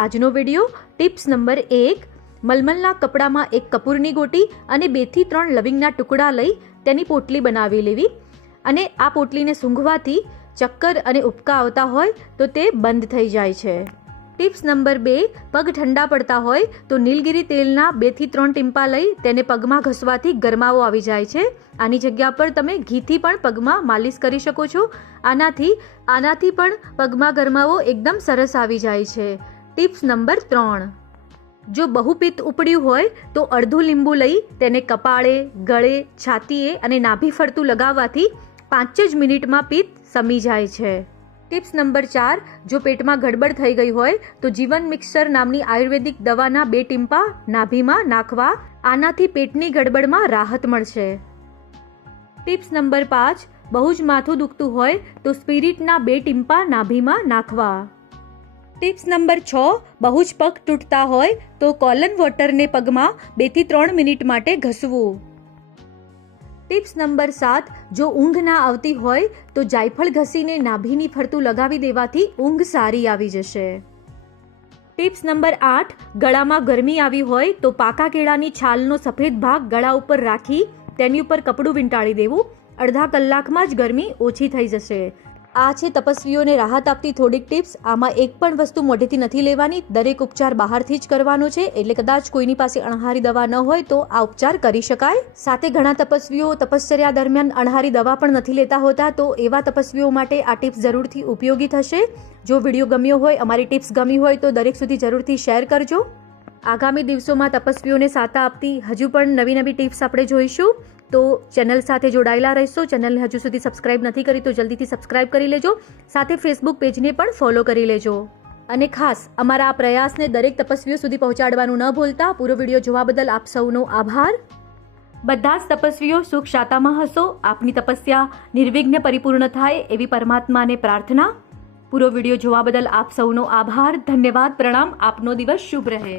આજનો video tips number 1 મલમલના કપડામાં એક કપૂરની ગોટી અને 2 થી 3 લવિંગના ટુકડા લઈ તેની પોટલી બનાવી લેવી અને આ પોટલીને સૂંઘવાથી ચક્કર અને ઉબકા આવતા હોય તો તે બંધ થઈ જાય છે। ટિપ્સ નંબર 2 પગ ઠંડા પડતા હોય તો નીલગિરી તેલના 2 થી 3 ટીમ્પા લઈ તેને પગમાં ઘસવાથી ગરમાવો આવી જાય છે। આની જગ્યા પર તમે ઘીથી પણ પગમાં માલિશ કરી શકો છો। આનાથી પણ પગમાં ગરમાવો એકદમ સરસ આવી જાય છે। ટિપ્સ નંબર 3 જો બહુ પિત્ત ઉપડ્યું હોય તો અડધું લીંબુ લઈ તેને કપાળે, ગળે, છાતીએ અને નાભી ફરતું લગાવવાથી 5 જ મિનિટમાં પિત્ત સમી જાય છે। ટિપ્સ નંબર 4 જો પેટમાં ગડબડ થઈ ગઈ હોય તો જીવન મિક્સર નામની આયુર્વેદિક દવાના 2 ટીમ્પા નાભીમાં નાખવા। આનાથી પેટની ગડબડમાં રાહત મળશે। ટિપ્સ નંબર 5 બહુ જ માથું દુખતું હોય તો સ્પિરિટના 2 ટીમ્પા નાભીમાં નાખવા। ટિપ્સ નંબર 6 બહુ જ પગ તૂટતા હોય તો કોલન વોટરને પગમાં 2 થી 3 મિનિટ માટે ઘસવું। ટિપ્સ નંબર 7 જો ઊંઘ ના આવતી હોય તો જાયફળ ઘસીને નાભીની ફરતું લગાવી દેવાથી ઊંઘ સારી આવી જશે। ટિપ્સ નંબર 8 ગળામાં ગરમી આવી હોય તો પાકા કેળાની છાલનો સફેદ ભાગ ગળા ઉપર રાખી તેની ઉપર કપડું વીંટાળી દેવું। અડધા કલાકમાં જ ગરમી ઓછી થઈ જશે। આ છે તપસ્વીઓને રાહત આપતી થોડીક ટિપ્સ। આમાં એક પણ વસ્તુ મોઢેથી નથી લેવાની, દરેક ઉપચાર બહારથી જ કરવાનો છે, એટલે કદાચ કોઈની પાસે અણહારી દવા ન હોય તો આ ઉપચાર કરી શકાય। સાથે ઘણા તપસ્વીઓ તપશ્ચર્યા દરમિયાન અણહારી દવા પણ નથી લેતા હોતા, તો એવા તપસ્વીઓ માટે આ ટિપ્સ જરૂરથી ઉપયોગી થશે। જો વિડીયો ગમ્યો હોય, અમારી ટિપ્સ ગમી હોય તો દરેક સુધી જરૂરથી શેર કરજો। આગામી દિવસોમાં તપસ્વીઓને સાતા આપતી હજુ પણ નવી ટિપ્સ આપણે જોઈશું, તો ચેનલ સાથે જોડાયેલા રહેશો। ચેનલને હજુ સુધી સબસ્ક્રાઇબ નથી કરી તો જલ્દીથી સબસ્ક્રાઇબ કરી લેજો। સાથે ફેસબુક પેજને પણ ફોલો કરી લેજો અને ખાસ અમારા આ પ્રયાસને દરેક તપસ્વીઓ સુધી પહોંચાડવાનું ન ભૂલતા। પૂરો વિડીયો જોવા બદલ આપ સૌનો આભાર। બધા જ તપસ્વીઓ સુખ શાતામાં હશો। આપની તપસ્યા નિર્વિઘ્ન પરિપૂર્ણ થાય એવી પરમાત્માને પ્રાર્થના। પૂરો વિડીયો જોવા બદલ આપ સૌનો આભાર, ધન્યવાદ, પ્રણામ। આપનો દિવસ શુભ રહે।